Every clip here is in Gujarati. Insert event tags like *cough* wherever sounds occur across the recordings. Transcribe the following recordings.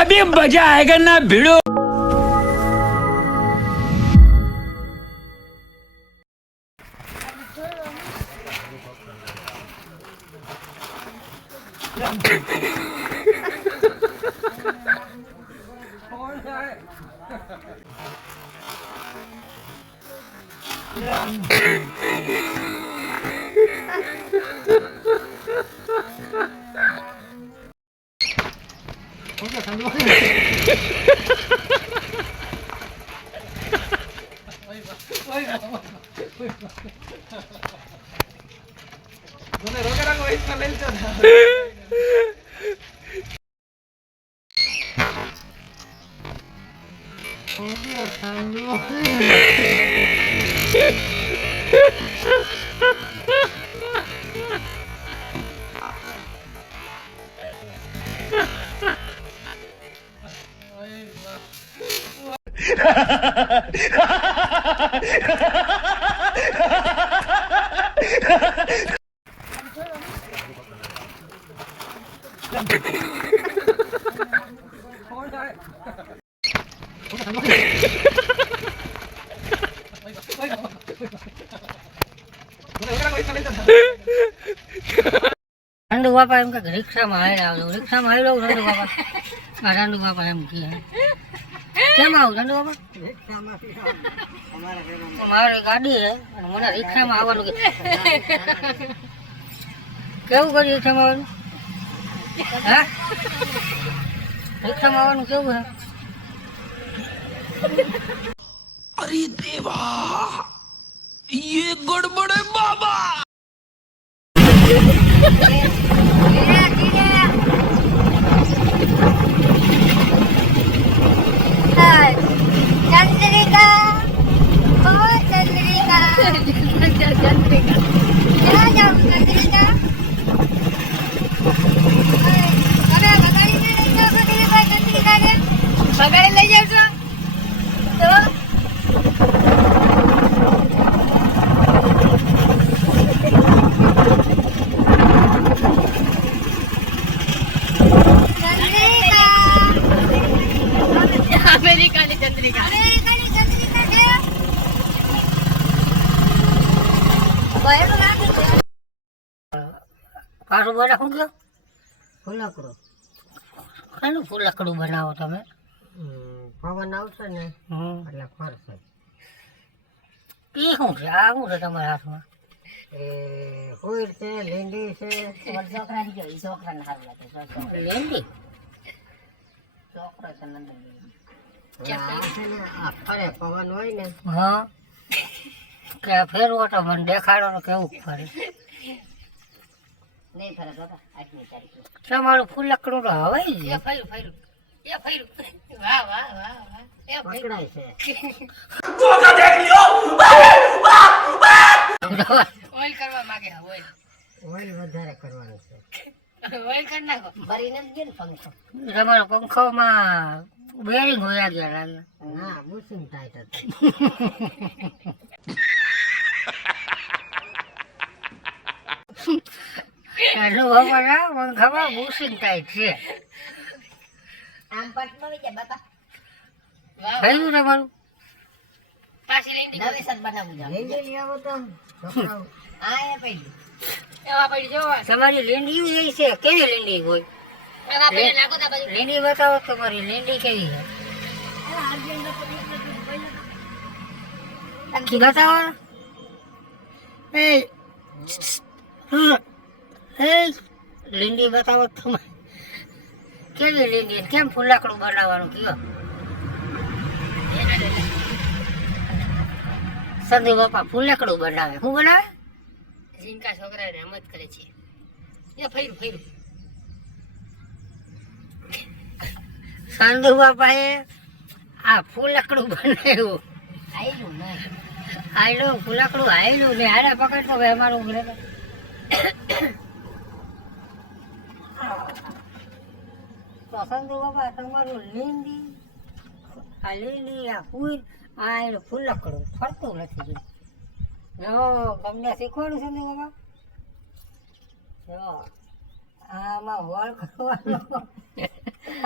अभी मजा आएगा ना भिड़ो Ha ha ha ha! રંડુ બાપા એમ કે રિક્ષામાં હાલ આવજો રિક્ષામાં હાલ આવું રંડુ બાપા આ રંડુ બાપા એમ કહે કેમ આવું રંડુ બાપા મારી ગાડી છે અને મને રિક્ષામાં આવવાનું કે કેવું કર્યું રિક્ષામાં આવવાનું હા રિક્ષામાં આવવાનું કેવું છે अरे देवा ये गड़बड़ है बाबा પાછું બોલે શું કહો? ફૂલકડું. શાનું ફૂલકડું બનાવો તમે? પવન આવશે ને હમ. એટલે ફરશે. એ શું છે? આ શું છે તમારા હાથમાં? એ હુઈર છે લીંડી છે. આ છે ને આ પવન હોય ને હા. કે આ ફેરવો તો મને દેખાડો તો કેવું ફરે. નહીં ફરે બાબા આજની તારીખ તમારું ફૂલકડું તો હવે એ ફર્યું ફર્યું એ ફર્યું વાહ વાહ વાહ વાહ. એ પકડાય છે. ઓઇલ કરવા માંગે ઓઇલ ઓઇલ વધારે કરવાનું છે. ઓઇલ કરી નાખો. ભરીને જ ગયો ને પંખો? તમારો પંખોમાં બેરિંગ હોય ગયા લાગે. ના બુશિંગ ટાઈટ હતું. *laughs* એનું અમારા પંખામાં બુશિંગ થાય છે. આમ પટમાં વિચાર બાપા. વાહ થયું તમારું પાછી લઈ દીધી નવેસર બનાવવું જાવ લીંડી લઈ આવો તો આ એ પડી. એવા પડી જોવા તમારી લીંડી એવી છે. કેવી લીંડી હોય? લીંડી બતાવો તમારી લીંડી કેવી છે. આખી બતાવો. એ એ એ લીંડી બતાવો તમે કેવી લીંડી? કેમ ફૂલાકડું બનાવવાનું કયો? સંધુ બાપા ફૂલાકડું બનાવે. શું બનાવે? ઝીંકા છોકરાને રમત કરે છે. એ ફર્યું ફર્યું. સંધુ બાપાએ આ ફૂલકડું બનાવ્યું. આયલું નહીં. આયલું ફૂલકડું આયલું ને હારે પકડતો ભાઈ અમારું સંધુ બાપા તમારું લીંડી આ લીંડી આ ફૂલ આ એનું ફૂલકડું ફરતું નથી જો તમને શીખવાડું છે ને બાબા જો આમાં હોળ કરવાનો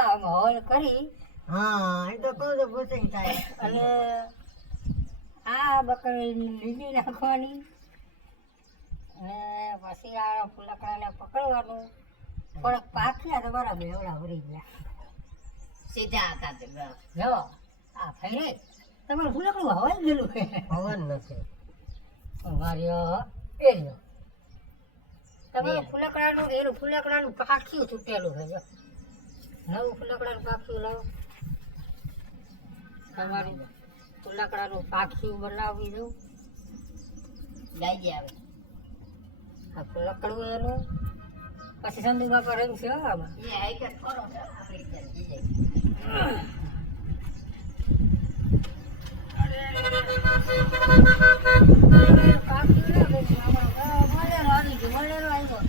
આમ હોલ કરી હા, એ તો કહું તો પૂછીને થાય. અને આ બકરી લીલી નાખવાની અને પછી આ ફૂલકડાને પકડવાનું. થોડાક પાક્યા તો બરાબર એવડા ભરી ગયા. સીધા હતા તે. જો આ ફેરે તમારું ફૂલકડું હવાઈ ગયેલું છે. પવન નથી. માર્યો એ રહ્યો તમારું ફૂલકડાનું એનું ફૂલકડાનું પાખ્યું તૂટેલું છે જો. નવું ફૂલકડાનું પાખ્યું લાવો. તમારું ફૂલકડાનું પાખ્યું બનાવી દઉં. ગાઈ આવે આ ફૂલકડું એનું પછી સંધુ બાપા રંગ છે આમાં. આવ્યો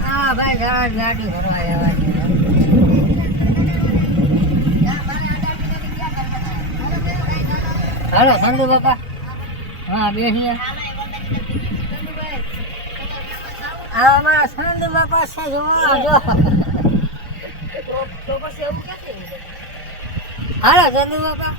હા ભાઈ ગાડી ભરવા જવાની હાલો સંધુ બાપા. હા બેસીએ આ અમારા સંધુ બાપા છે જો જો હાલો સંધુ બાપા